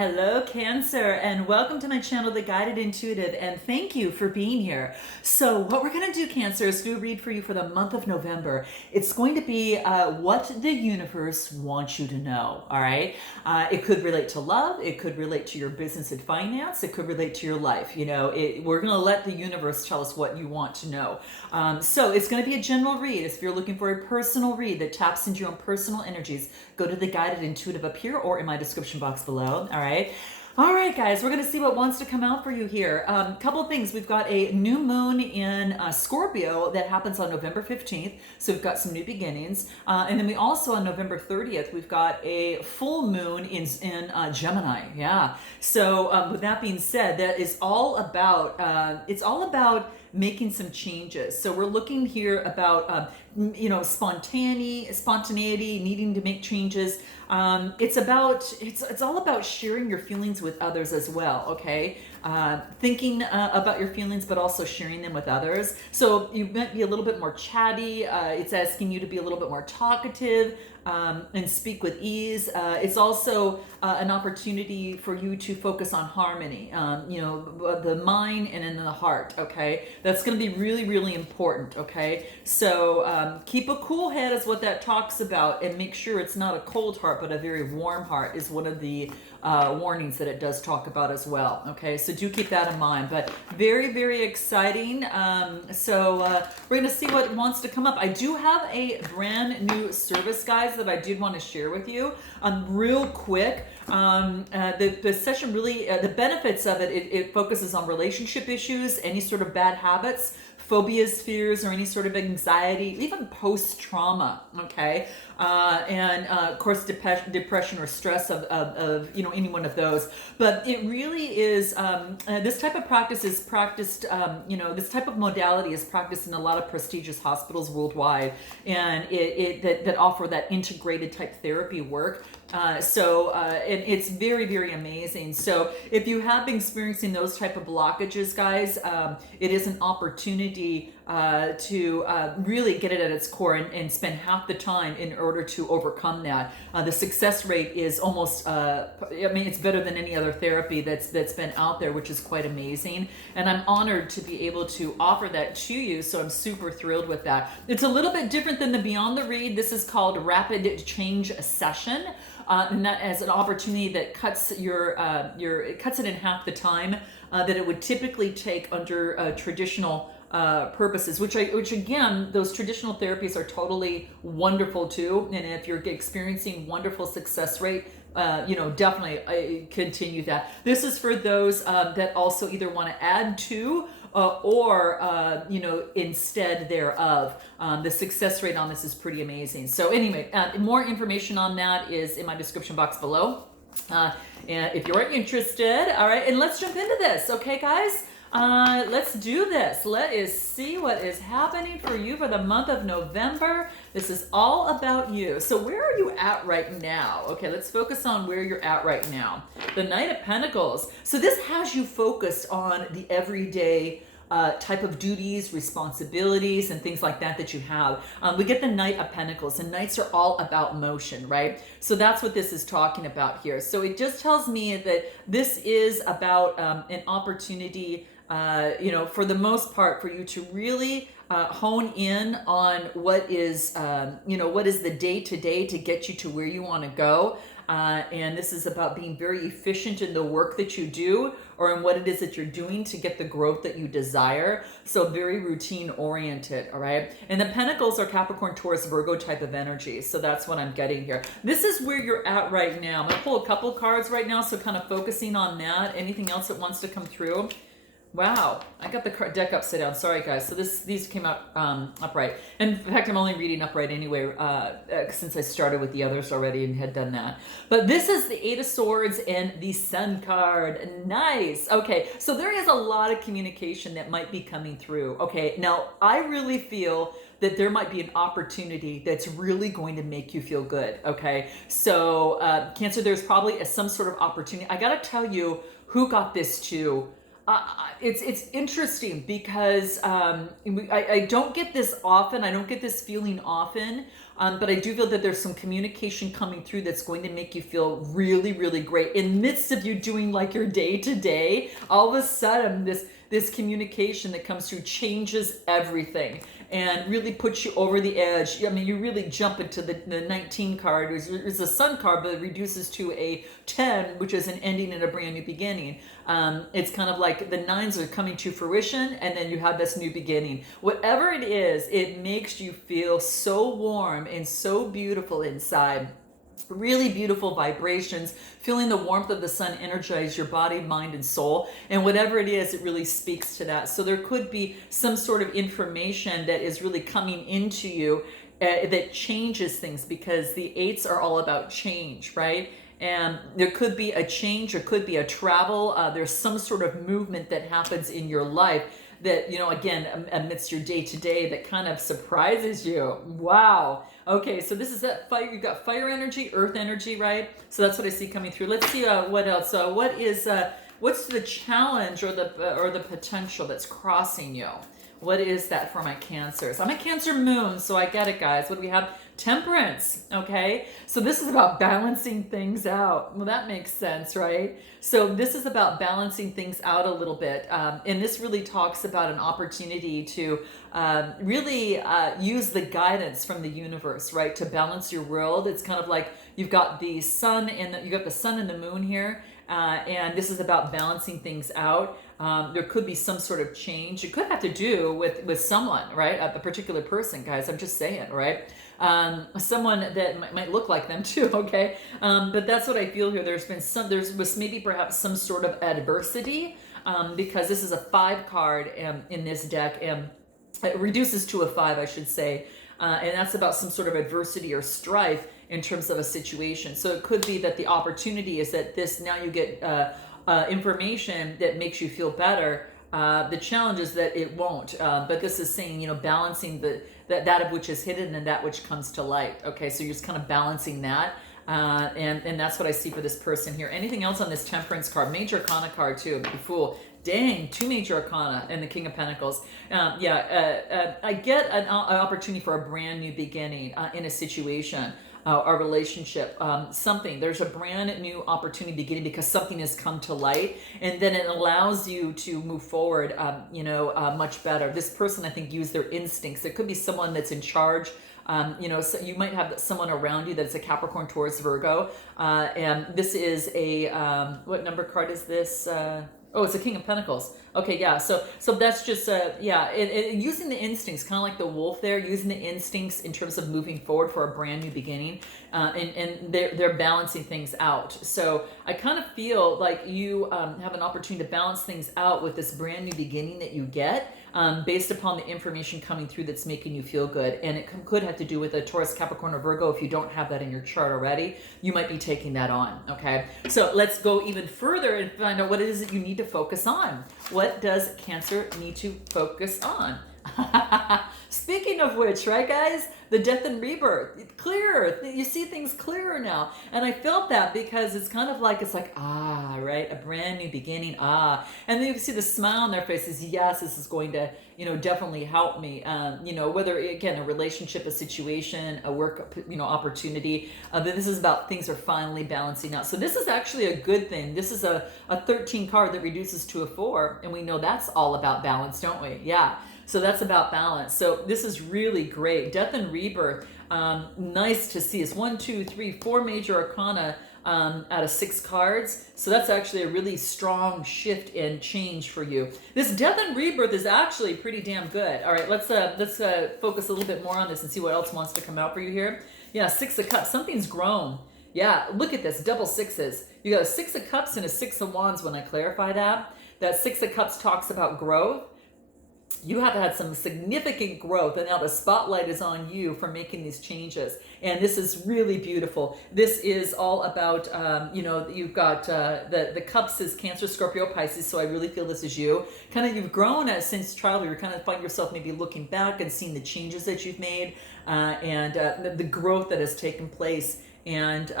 Hello, Cancer, and welcome to my channel, The Guided Intuitive, and thank you for being here. So what we're going to do, Cancer, is do a read for you for the month of November. It's going to be what the universe wants you to know, all right? It could relate to love. It could relate to your business and finance. It could relate to your life. We're going to let the universe tell us what you want to know. So it's going to be a general read. If you're looking for a personal read that taps into your own personal energies, go to The Guided Intuitive up here or in my description box below. All right, guys, we're going to see what wants to come out for you here. Couple of things. We've got a new moon in Scorpio that happens on November 15th. So we've got some new beginnings. And then we also, on November 30th, we've got a full moon in Gemini. Yeah. So with that being said, that is all about, it's all about making some changes. So we're looking here about, spontaneity, needing to make changes. It's all about sharing your feelings with others as well. Okay. Thinking about your feelings, but also sharing them with others. So you might be a little bit more chatty. It's asking you to be a little bit more talkative, and speak with ease. It's also an opportunity for you to focus on harmony, the mind and in the heart, okay? That's going to be really, really important, okay? So keep a cool head is what that talks about, and make sure it's not a cold heart, but a very warm heart is one of the warnings that it does talk about as well, okay? So do keep that in mind, but very, very exciting. We're going to see what wants to come up. I do have a brand new service, guys, that I did want to share with you real quick. The session really, the benefits of it focuses on relationship issues, any sort of bad habits, phobias, fears, or any sort of anxiety, even post-trauma, okay? Of course, depression or stress of any one of those. But it really is, this type of practice is practiced, this type of modality is practiced in a lot of prestigious hospitals worldwide, and that offer that integrated type therapy work. And it's very, very amazing. So if you have been experiencing those type of blockages, guys, it is an opportunity to really get it at its core and spend half the time in order to overcome that. The success rate is almost, it's better than any other therapy that's been out there, which is quite amazing. And I'm honored to be able to offer that to you. So I'm super thrilled with that. It's a little bit different than the Beyond the Read. This is called Rapid Change Session. And that as an opportunity that cuts it cuts it in half the time that it would typically take under traditional purposes, which again, those traditional therapies are totally wonderful too. And if you're experiencing wonderful success rate, definitely continue that. This is for those that also either want to add to or instead thereof. The success rate on this is pretty amazing. So anyway, more information on that is in my description box below. And if you're interested, all right, and let's jump into this, okay, guys? Let's do this. Let us see what is happening for you for the month of November. This is all about you. So where are you at right now? Okay, let's focus on where you're at right now. The Knight of Pentacles. So this has you focused on the everyday type of duties, responsibilities, and things like that you have. We get the Knight of Pentacles, and Knights are all about motion, right? So that's what this is talking about here. So it just tells me that this is about an opportunity, for the most part, for you to really hone in on what is the day-to-day to get you to where you want to go. And this is about being very efficient in the work that you do or in what it is that you're doing to get the growth that you desire. So very routine oriented, all right? And the Pentacles are Capricorn, Taurus, Virgo type of energy. So that's what I'm getting here. This is where you're at right now. I'm gonna pull a couple cards right now, so kind of focusing on that. Anything else that wants to come through? Wow, I got the deck upside down. Sorry, guys. So these came out upright. And in fact, I'm only reading upright anyway, since I started with the others already and had done that. But this is the Eight of Swords and the Sun card. Nice. Okay, so there is a lot of communication that might be coming through. Okay, now I really feel that there might be an opportunity that's really going to make you feel good. Okay, so Cancer, there's probably some sort of opportunity. I gotta tell you who got this too. It's interesting because I don't get this often. I don't get this feeling often, but I do feel that there's some communication coming through that's going to make you feel really, really great. In midst of you doing like your day to day, all of a sudden this communication that comes through changes everything and really puts you over the edge. I mean, you really jump into the 19 card. It's a sun card, but it reduces to a 10, which is an ending and a brand new beginning. It's kind of like the 9s are coming to fruition, and then you have this new beginning. Whatever it is, it makes you feel so warm and so beautiful inside. Really beautiful vibrations, feeling the warmth of the sun energize your body, mind, and soul. And whatever it is, it really speaks to that. So there could be some sort of information that is really coming into you that changes things, because the 8s are all about change, right? And there could be a change, there could be a travel, there's some sort of movement that happens in your life that, again, amidst your day to day, that kind of surprises you. Wow. Okay, so this is that fire. You've got fire energy, earth energy, right? So that's what I see coming through. Let's see what else. What's the challenge or the potential that's crossing you? What is that for my Cancers? I'm a Cancer moon, so I get it, guys. What do we have? Temperance, okay? So this is about balancing things out. Well, that makes sense, right? So this is about balancing things out a little bit. And this really talks about an opportunity to really use the guidance from the universe, right? To balance your world. It's kind of like you've got the sun and you've got the sun and the moon here. And this is about balancing things out. There could be some sort of change. It could have to do with someone, right? A particular person, guys. I'm just saying, right? Someone that might look like them too, okay? But that's what I feel here. There was maybe perhaps some sort of adversity, because this is a 5 card in this deck, and it reduces to a 5, I should say. And that's about some sort of adversity or strife in terms of a situation. So it could be that the opportunity is that now you get information that makes you feel better. The challenge is that it won't. But this is saying, balancing that of which is hidden and that which comes to light. Okay, so you're just kind of balancing that. And that's what I see for this person here. Anything else on this Temperance card? Major Arcana card too. The Fool. Dang, 2 Major Arcana and the King of Pentacles. I get an opportunity for a brand new beginning in a situation. A relationship, something. There's a brand new opportunity beginning because something has come to light, and then it allows you to move forward, much better. This person, I think, used their instincts. It could be someone that's in charge. So you might have someone around you that's a Capricorn, Taurus, Virgo, and this is a what number card is this? Oh, it's a King of Pentacles. Okay, yeah. So that's just using the instincts, kind of like the wolf there, using the instincts in terms of moving forward for a brand new beginning, and they're balancing things out. So I kind of feel like you have an opportunity to balance things out with this brand new beginning that you get. Based upon the information coming through that's making you feel good. And it could have to do with a Taurus, Capricorn, or Virgo. If you don't have that in your chart already, you might be taking that on, okay? So let's go even further and find out what it is that you need to focus on. What does Cancer need to focus on? Speaking of which, right, guys? The death and rebirth, clearer. You see things clearer now. And I felt that because it's like, right? A brand new beginning, And then you can see the smile on their faces. Yes, this is going to, definitely help me. Whether, again, a relationship, a situation, a work, opportunity. But this is about things are finally balancing out. So this is actually a good thing. This is a 13 card that reduces to a 4. And we know that's all about balance, don't we? Yeah. So that's about balance. So this is really great. Death and rebirth. Nice to see. It's 1, 2, 3, 4 Major Arcana out of 6 cards. So that's actually a really strong shift and change for you. This death and rebirth is actually pretty damn good. All right, let's focus a little bit more on this and see what else wants to come out for you here. Yeah, 6 of Cups. Something's grown. Yeah, look at this. Double 6s. You got a 6 of Cups and a 6 of Wands when I clarify that. That 6 of Cups talks about growth. You have had some significant growth, and now the spotlight is on you for making these changes. And this is really beautiful. This is all about, you've got the cups is Cancer, Scorpio, Pisces. So I really feel this is you. Kind of you've grown since childhood. You're kind of find yourself maybe looking back and seeing the changes that you've made and the growth that has taken place And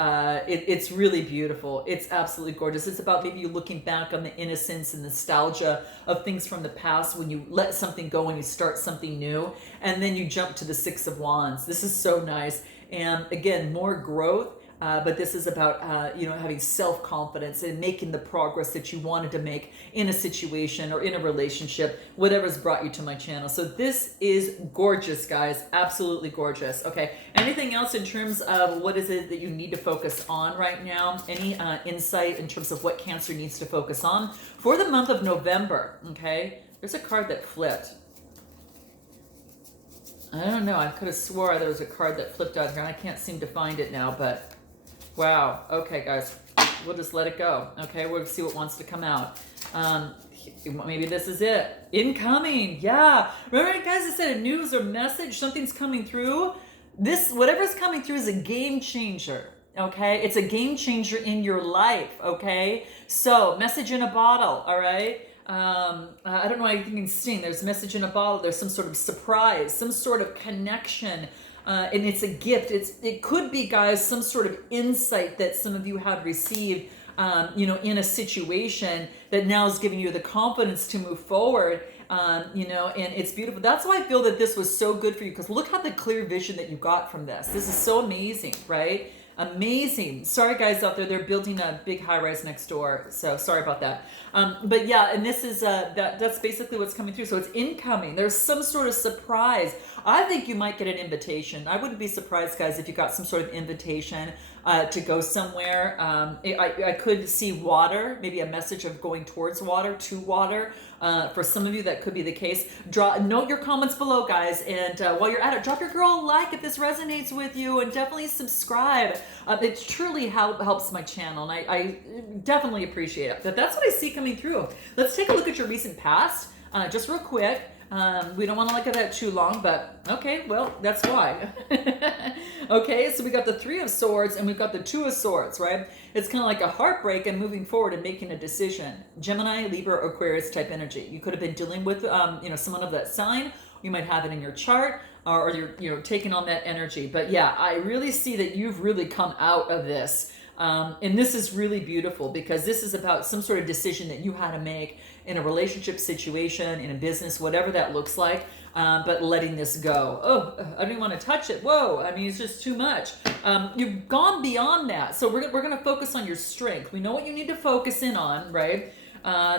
it's really beautiful. It's absolutely gorgeous. It's about maybe you looking back on the innocence and nostalgia of things from the past when you let something go and you start something new, and then you jump to the Six of Wands. This is so nice. And again, more growth. But this is about having self-confidence and making the progress that you wanted to make in a situation or in a relationship, whatever's brought you to my channel. So this is gorgeous, guys. Absolutely gorgeous. Okay. Anything else in terms of what is it that you need to focus on right now? Any insight in terms of what Cancer needs to focus on for the month of November? Okay. There's a card that flipped. I don't know. I could have swore there was a card that flipped out here, and I can't seem to find it now, but wow. Okay, guys. We'll just let it go. Okay, we'll see what wants to come out. Maybe this is it. Incoming. Yeah. Remember, guys, I said a news or message, something's coming through. This, whatever's coming through is a game changer. Okay? It's a game changer in your life. Okay? So, message in a bottle. All right? I don't know what you can see. There's a message in a bottle. There's some sort of surprise, some sort of connection. And it's a gift. It could be, guys, some sort of insight that some of you have received, in a situation that now is giving you the confidence to move forward, and it's beautiful. That's why I feel that this was so good for you, because look how the clear vision that you got from this. This is so amazing, right? Amazing. Sorry, guys out there, they're building a big high-rise next door, so sorry about that. But yeah, and this is that's basically what's coming through. So it's incoming. There's some sort of surprise. I think you might get an invitation. I wouldn't be surprised, guys, if you got some sort of invitation to go somewhere. I could see water, maybe a message of going towards water, to water. For some of you, that could be the case. Note your comments below, guys, and while you're at it, drop your girl a like if this resonates with you, and definitely subscribe. It truly helps my channel, and I definitely appreciate it. But that's what I see coming through. Let's take a look at your recent past, just real quick. We don't want to look at that too long, but okay, well, that's why. Okay, so we got the Three of Swords and we've got the Two of Swords, right? It's kind of like a heartbreak and moving forward and making a decision. Gemini, Libra, Aquarius type energy. You could have been dealing with, someone of that sign. You might have it in your chart, or you're taking on that energy. But yeah, I really see that you've really come out of this. And this is really beautiful, because this is about some sort of decision that you had to make in a relationship situation, in a business, whatever that looks like, but letting this go. Oh, I don't even want to touch it. Whoa, I mean, it's just too much. You've gone beyond that. So we're going to focus on your strength. We know what you need to focus in on, right?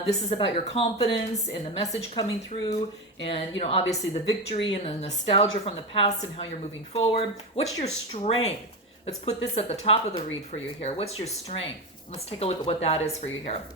This is about your confidence and the message coming through, and obviously the victory and the nostalgia from the past and how you're moving forward. What's your strength? Let's put this at the top of the read for you here. What's your strength? Let's take a look at what that is for you here.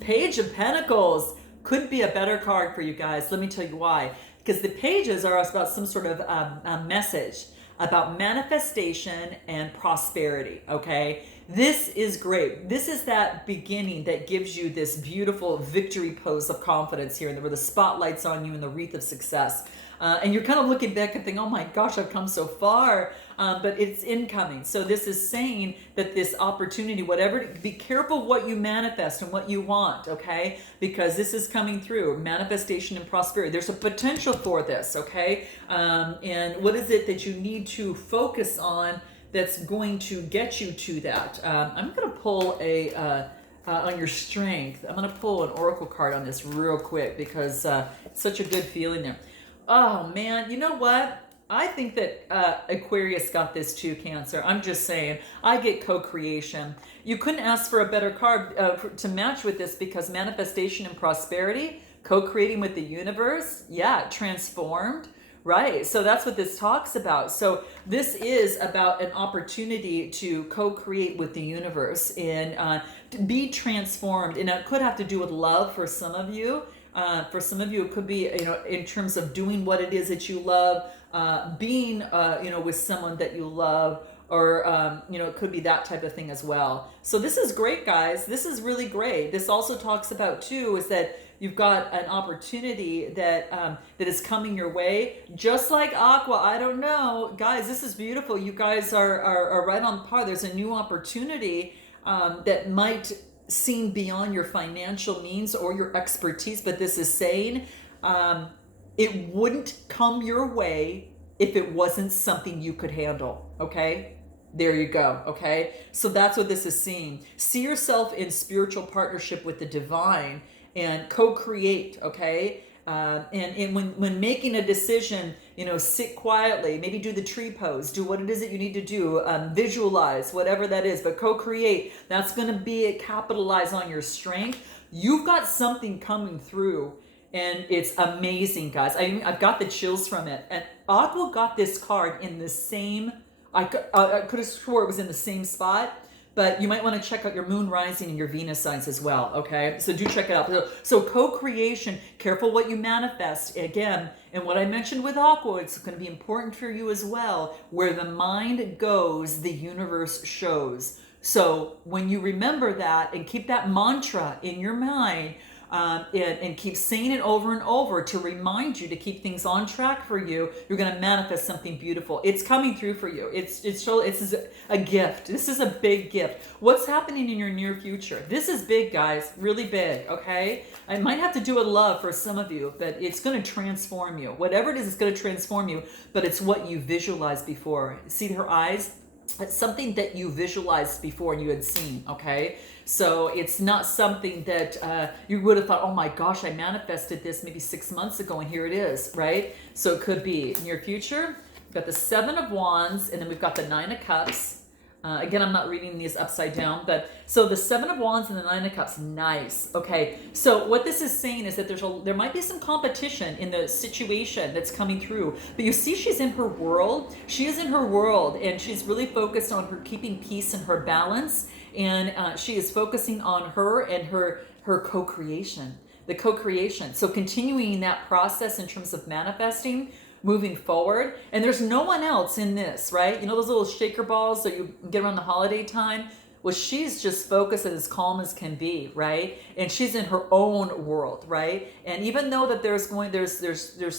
Page of Pentacles could be a better card for you guys. Let me tell you why. Because the pages are about some sort of a message about manifestation and prosperity, okay? This is great. This is that beginning that gives you this beautiful victory pose of confidence here, and where the spotlight's on you and the wreath of success. And you're kind of looking back and thinking, oh my gosh, I've come so far, but it's incoming. So this is saying that this opportunity, whatever, be careful what you manifest and what you want, okay? Because this is coming through, manifestation and prosperity. There's a potential for this, okay? And what is it that you need to focus on that's going to get you to that? I'm going to pull on your strength. I'm going to pull an oracle card on this real quick, because it's such a good feeling there. Oh man, you know what? I think that Aquarius got this too, Cancer. I'm just saying. I get co-creation. You couldn't ask for a better card to match with this, because manifestation and prosperity, co-creating with the universe, yeah, transformed. Right, so that's what this talks about. So this is about an opportunity to co-create with the universe and to be transformed. And it could have to do with love for some of you. For some of you, it could be, in terms of doing what it is that you love, being, with someone that you love, or, it could be that type of thing as well. So this is great, guys. This is really great. This also talks about, too, is that you've got an opportunity that that is coming your way, just like Aqua. I don't know, guys. This is beautiful. You guys are right on par. There's a new opportunity that might seem beyond your financial means or your expertise, but this is saying it wouldn't come your way if it wasn't something you could handle. Okay. There you go. Okay. So that's what this is seeing. See yourself in spiritual partnership with the divine and co-create. Okay. And when making a decision, sit quietly, maybe do the tree pose, do what it is that you need to do, visualize, whatever that is, but co-create. That's going to be capitalize on your strength. You've got something coming through, and it's amazing, guys. I've got the chills from it. And Aqua got this card in the same, I could have swore it was in the same spot, but you might want to check out your moon rising and your Venus signs as well, okay? So do check it out. So co-creation, careful what you manifest. Again, and what I mentioned with Aqua, it's going to be important for you as well. Where the mind goes, the universe shows. So when you remember that and keep that mantra in your mind, and keep saying it over and over to remind you to keep things on track for you, you're going to manifest something beautiful. It's coming through for you. It's a gift. This is a big gift. What's happening in your near future? This is big, guys. Really big, okay? I might have to do a love for some of you, but it's going to transform you. Whatever it is, it's going to transform you, but it's what you visualized before. See her eyes? It's something that you visualized before and you had seen, okay? So it's not something that you would have thought, oh my gosh, I manifested this maybe 6 months ago and here it is, right? So it could be near future. We've got the 7 of Wands and then we've got the 9 of Cups. Again, I'm not reading these upside down, but so the 7 of Wands and the 9 of Cups, nice. Okay, so what this is saying is that there might be some competition in the situation that's coming through, but you see she's in her world. She is in her world, and she's really focused on her keeping peace and her balance, and she is focusing on her and her co-creation, the co-creation. So continuing that process in terms of manifesting, moving forward. And there's no one else in this, right? Those little shaker balls that you get around the holiday time? Well, she's just focused and as calm as can be, right? And she's in her own world, right? And even though that there's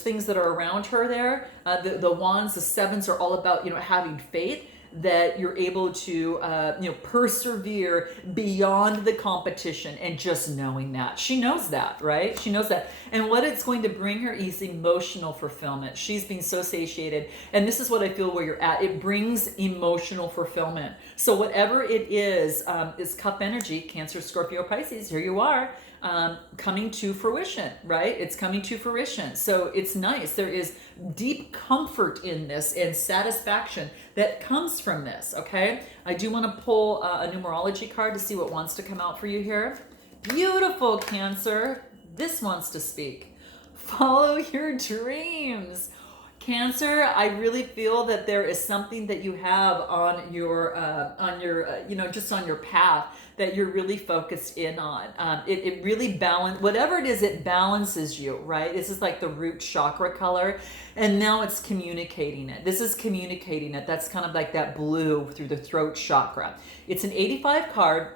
things that are around her there, the wands, the sevens are all about, having faith that you're able to, persevere beyond the competition and just knowing that. She knows that, right? She knows that. And what it's going to bring her is emotional fulfillment. She's being so satiated. And this is what I feel where you're at. It brings emotional fulfillment. So whatever it is cup energy, Cancer, Scorpio, Pisces, here you are. Coming to fruition, right? It's coming to fruition. So it's nice. There is deep comfort in this and satisfaction that comes from this, okay? I do want to pull a numerology card to see what wants to come out for you here. Beautiful, Cancer. This wants to speak. Follow your dreams. Cancer, I really feel that there is something that you have on your just on your path that you're really focused in on. It really whatever it is, it balances you, right? This is like the root chakra color, and now it's communicating it. This is communicating it. That's kind of like that blue through the throat chakra. It's an 85 card.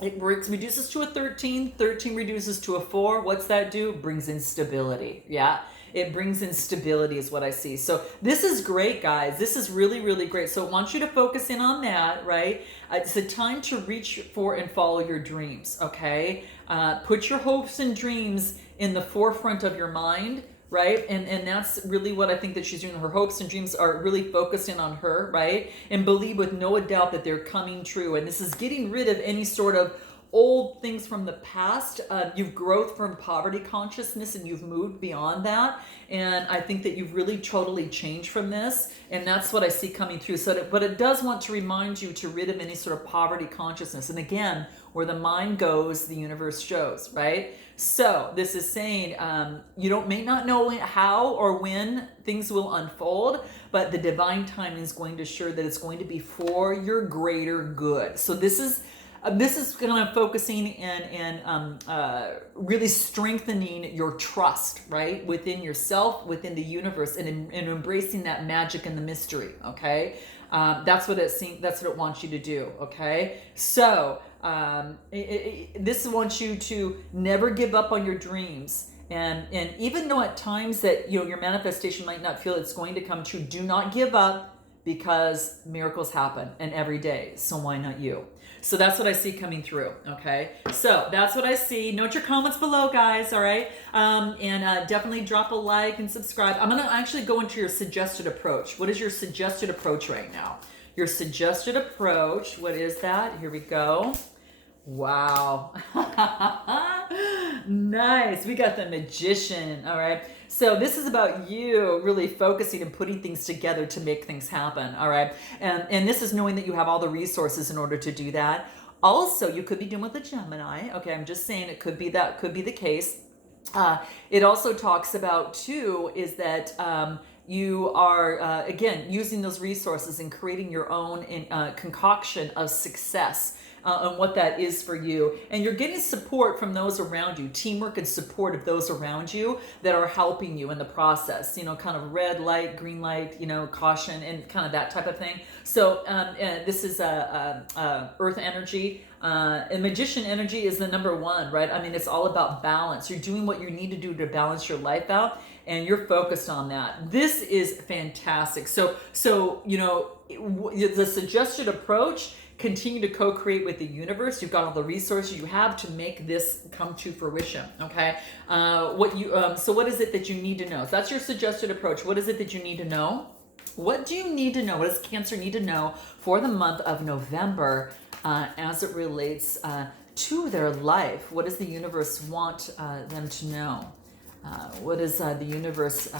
It reduces to a 13. 13 reduces to a 4. What's that do? Brings in stability. Yeah. It brings in stability is what I see. So this is great, guys. This is really, really great. So I want you to focus in on that, right? It's a time to reach for and follow your dreams, okay? Put your hopes and dreams in the forefront of your mind, right? And that's really what I think that she's doing. Her hopes and dreams are really focused in on her, right? And believe with no doubt that they're coming true. And this is getting rid of any sort of old things from the past. You've growth from poverty consciousness and you've moved beyond that. And I think that you've really totally changed from this. And that's what I see coming through. But it does want to remind you to rid of any sort of poverty consciousness. And again, where the mind goes, the universe shows, right? So this is saying you may not know how or when things will unfold, but the divine timing is going to assure that it's going to be for your greater good. So this is kind of focusing and really strengthening your trust, right? Within yourself, within the universe, and embracing that magic and the mystery, okay? That's what it wants you to do, okay? So this wants you to never give up on your dreams. And even though at times that your manifestation might not feel it's going to come true, do not give up, because miracles happen and every day. So why not you? So that's what I see coming through, okay? So that's what I see. Note your comments below, guys, all right? And definitely drop a like and subscribe. I'm going to actually go into your suggested approach. What is your suggested approach right now? Your suggested approach, what is that? Here we go. Wow. Nice. We got the Magician. All right. So this is about you really focusing and putting things together to make things happen. All right. And this is knowing that you have all the resources in order to do that. Also, you could be dealing with a Gemini. Okay. I'm just saying it could be that could be the case. It also talks about too is that you are again using those resources and creating your own concoction of success and what that is for you, and you're getting support from those around you, teamwork and support of those around you that are helping you in the process, kind of red light, green light, caution, and kind of that type of thing. So this is earth energy. And Magician energy is the number one, right? I mean, it's all about balance. You're doing what you need to do to balance your life out, and you're focused on that. This is fantastic. So the suggested approach, continue to co-create with the universe. You've got all the resources you have to make this come to fruition. Okay. So what is it that you need to know? So that's your suggested approach. What is it that you need to know? What do you need to know? What does Cancer need to know for the month of November as it relates to their life? What does the universe want them to know? What is the universe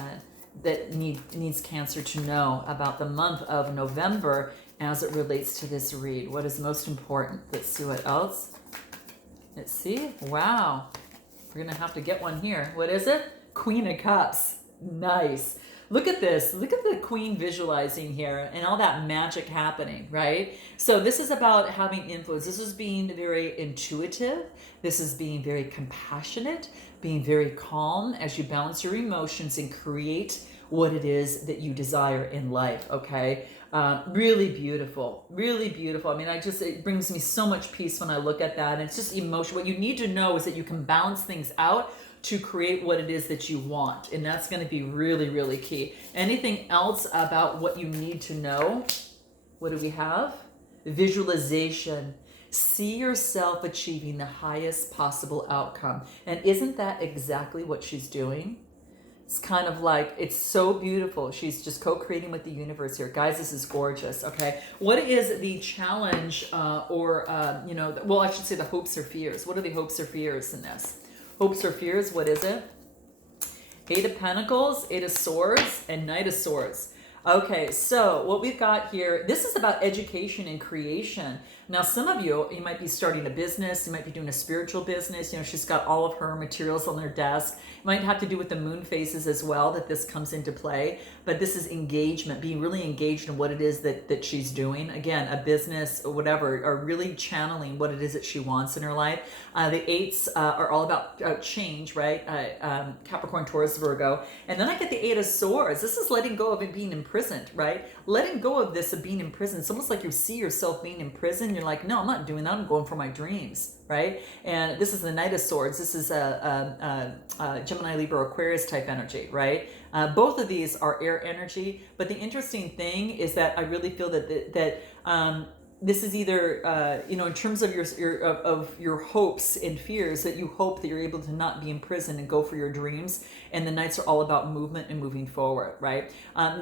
that needs Cancer to know about the month of November as it relates to this read? What is most important? Let's see what else. Let's see. Wow. We're going to have to get one here. What is it? Queen of Cups. Nice. Look at this. Look at the queen visualizing here and all that magic happening, right? So this is about having influence. This is being very intuitive. This is being very compassionate, being very calm as you balance your emotions and create what it is that you desire in life, okay? Really beautiful, really beautiful. I mean, it brings me so much peace when I look at that. And it's just emotion. What you need to know is that you can balance things out to create what it is that you want. And that's going to be really, really key. Anything else about what you need to know? What do we have? Visualization. See yourself achieving the highest possible outcome. And isn't that exactly what she's doing? It's kind of like, it's so beautiful. She's just co-creating with the universe here. Guys, this is gorgeous, okay? What is the challenge I should say the hopes or fears. What are the hopes or fears in this? Hopes or fears, what is it? Eight of Pentacles, Eight of Swords, and Knight of Swords. Okay, so what we've got here, this is about education and creation. Now, some of you might be starting a business, you might be doing a spiritual business, she's got all of her materials on her desk. It might have to do with the moon phases as well that this comes into play, but this is engagement, being really engaged in what it is that she's doing. Again, a business or whatever, or really channeling what it is that she wants in her life. The eights are all about change, right? Capricorn, Taurus, Virgo. And then I get the Eight of Swords. This is letting go of it being imprisoned, right? Letting go of this of being imprisoned. It's almost like you see yourself being imprisoned. You're like, no, I'm not doing that. I'm going for my dreams, right? And this is the Knight of Swords. This is a Gemini, Libra, Aquarius type energy, right? Both of these are air energy. But the interesting thing is that I really feel that this is either, in terms of your hopes and fears, that you hope that you're able to not be imprisoned and go for your dreams. And the Knights are all about movement and moving forward, right?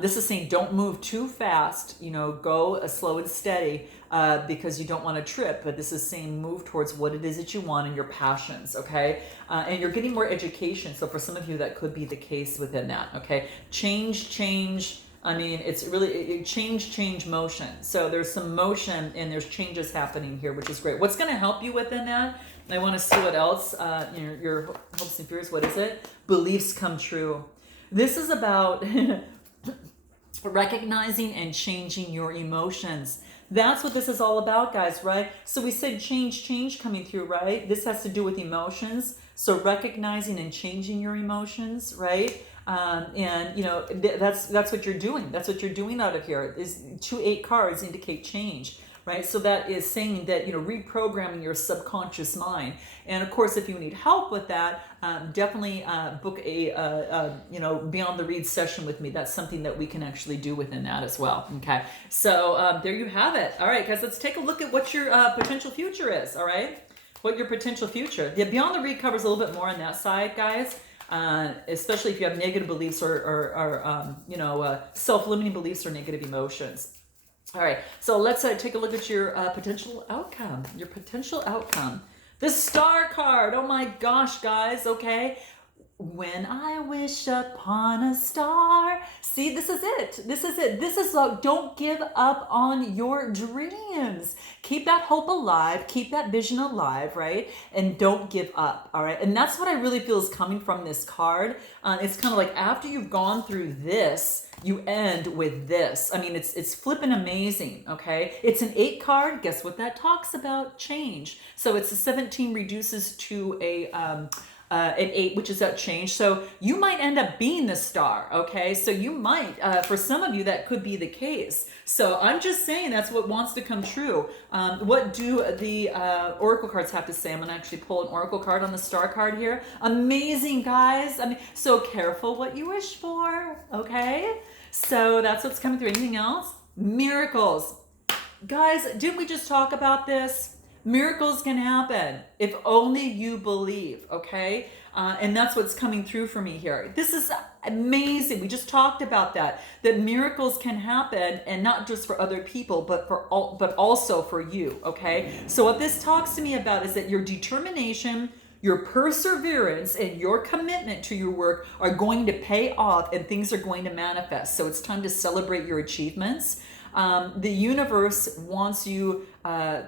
This is saying don't move too fast, go slow and steady because you don't want to trip. But this is saying move towards what it is that you want and your passions, okay? And you're getting more education. So for some of you, that could be the case within that, okay? Change. I mean, it's really change motion. So there's some motion and there's changes happening here, which is great. What's going to help you within that? I want to see what else. Your hopes and fears. What is it? Beliefs come true. This is about recognizing and changing your emotions. That's what this is all about, guys, right? So we said change coming through, right? This has to do with emotions. So recognizing and changing your emotions, right? That's what you're doing. That's what you're doing out of here. Is 2 8 cards indicate change, right? So that is saying that, reprogramming your subconscious mind. And of course, if you need help with that, definitely book a Beyond the Read session with me. That's something that we can actually do within that as well. Okay, so there you have it. All right, guys, let's take a look at what your potential future is. All right, what your potential future. Yeah, Beyond the Read covers a little bit more on that side, guys. Especially if you have negative beliefs or self-limiting beliefs or negative emotions. All right, so let's take a look at your potential outcome. Your potential outcome. The Star card. Oh my gosh, guys. Okay. When I wish upon a star. See, this is it. This is it. This is don't give up on your dreams. Keep that hope alive. Keep that vision alive, right? And don't give up, all right? And that's what I really feel is coming from this card. It's kind of like after you've gone through this, you end with this. I mean, it's flipping amazing, okay? It's an 8 card. Guess what that talks about? Change. So it's a 17 reduces to an 8, which is that change. So you might end up being the star, okay? So you might, for some of you, that could be the case. So I'm just saying that's what wants to come true. What do the oracle cards have to say? I'm going to actually pull an oracle card on the star card here. Amazing, guys. I mean, so careful what you wish for, okay? So that's what's coming through. Anything else? Miracles. Guys, didn't we just talk about this? Miracles can happen if only you believe, okay? And that's what's coming through for me here. This is amazing. We just talked about that miracles can happen, and not just for other people, but also for you, okay? So what this talks to me about is that your determination, your perseverance, and your commitment to your work are going to pay off, and things are going to manifest. So it's time to celebrate your achievements. The universe wants you, to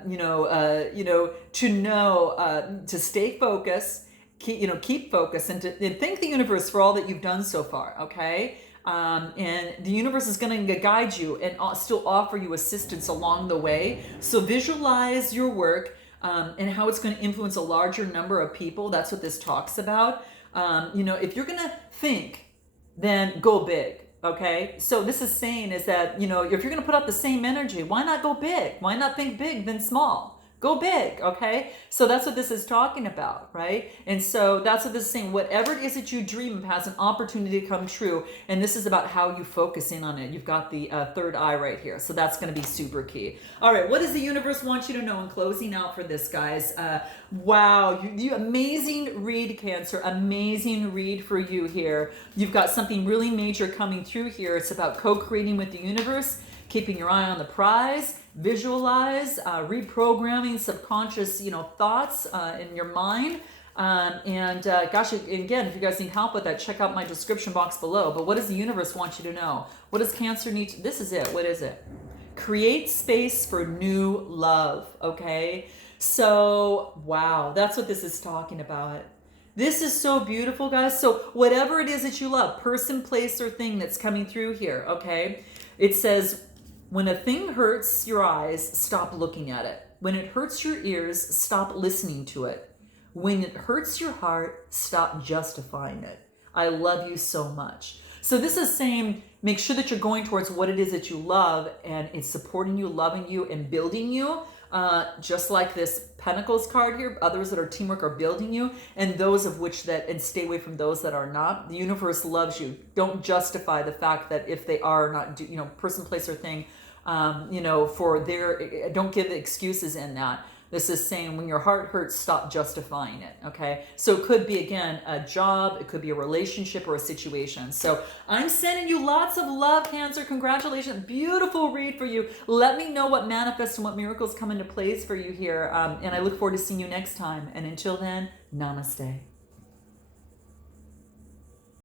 stay focused, keep focused, and thank the universe for all that you've done so far. Okay, and the universe is going to guide you and still offer you assistance along the way. So visualize your work and how it's going to influence a larger number of people. That's what this talks about. If you're going to think, then go big. Okay, so this is saying is that, if you're going to put out the same energy, why not go big? Why not think big then small? Go big, okay? So that's what this is talking about, right? And so that's what this is saying. Whatever it is that you dream of has an opportunity to come true. And this is about how you focus in on it. You've got the third eye right here. So that's going to be super key. All right, what does the universe want you to know in closing out for this, guys? Wow, you amazing read, Cancer. Amazing read for you here. You've got something really major coming through here. It's about co-creating with the universe, keeping your eye on the prize, visualize, reprogramming subconscious, thoughts in your mind. Gosh, again, if you guys need help with that, check out my description box below. But what does the universe want you to know? What does Cancer need to, this is it. What is it? Create space for new love, okay? So, wow, that's what this is talking about. This is so beautiful, guys. So whatever it is that you love, person, place, or thing that's coming through here, okay? It says, when a thing hurts your eyes, stop looking at it. When it hurts your ears, stop listening to it. When it hurts your heart, stop justifying it. I love you so much. So this is saying, make sure that you're going towards what it is that you love, and it's supporting you, loving you, and building you. Just like this Pentacles card here, others that are teamwork are building you, and those of which that, and stay away from those that are not. The universe loves you. Don't justify the fact that if they are not, person, place, or thing, for their, don't give excuses in that. This is saying when your heart hurts, stop justifying it, okay? So it could be, again, a job, it could be a relationship or a situation. So I'm sending you lots of love, Cancer. Congratulations. Beautiful read for you. Let me know what manifests and what miracles come into place for you here. And I look forward to seeing you next time. And until then, namaste.